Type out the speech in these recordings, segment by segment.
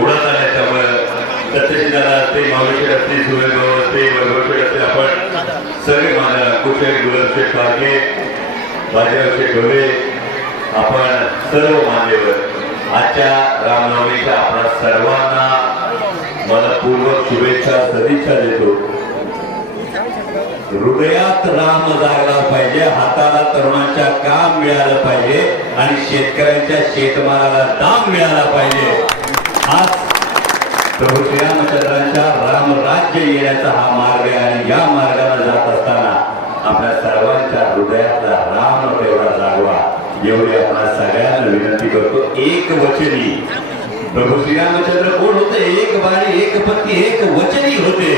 उडत आहे त्यामुळे ते मावळशेठ असते सुरेगाव असते वैभवशेठ असते आपण सगळे माझ्या कुठे गुलाबशेठ पारखे बाजीरावशेठ ढोले आपण सर्व मान्यवर. आजच्या रामनवमीच्या आपणा सर्वांना मनपूर्वक शुभेच्छा सदिच्छा देतो. हृदयात राम जागला पाहिजे हाताला तरुणांच्या काम मिळालं पाहिजे आणि शेतकऱ्यांच्या शेतमालाला दाम मिळाला पाहिजे. आज प्रभू श्रीरामचंद्रांच्या रामराज्य येण्याचा हा मार्ग आहे आणि या मार्गाला जात असताना आपल्या सर्वांच्या हृदयातला राम तेवढा जागवा. एवढी आपण सगळ्यांना विनंती करतो एक वचनी. प्रभू श्रीरामचंद्र कोण होते? एक बारी एक पत्नी एक वचनी होते.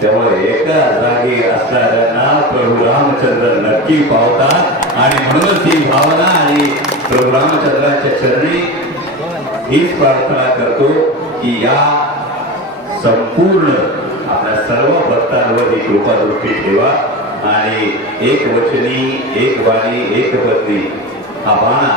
त्यामुळे एका जागी असणाऱ्यांना प्रभू रामचंद्र नक्की पावतात आणि म्हणूनच ही भावना आणि प्रभू रामचंद्राच्या चरणी हीच प्रार्थना करतो की या संपूर्ण आपल्या सर्व भक्तांवर ही कृपा दृष्टी ठेवा. आणि एक वचनी एक वाणी एक पत्नी हा बाणा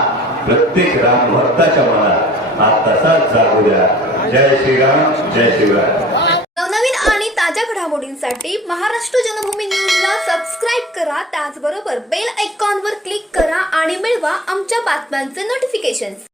प्रत्येक राम भक्ताच्या मनात हा तसाच जागू द्या. जय श्रीराम जय शिवराम नवनवीन आणि ताज्या घडामोडींसाठी महाराष्ट्र जनभूमी न्यूजला सबस्क्राईब करा. त्याचबरोबर बेल आयकॉनवर क्लिक करा आणि मिळवा आमच्या बातम्यांचे नोटिफिकेशन्स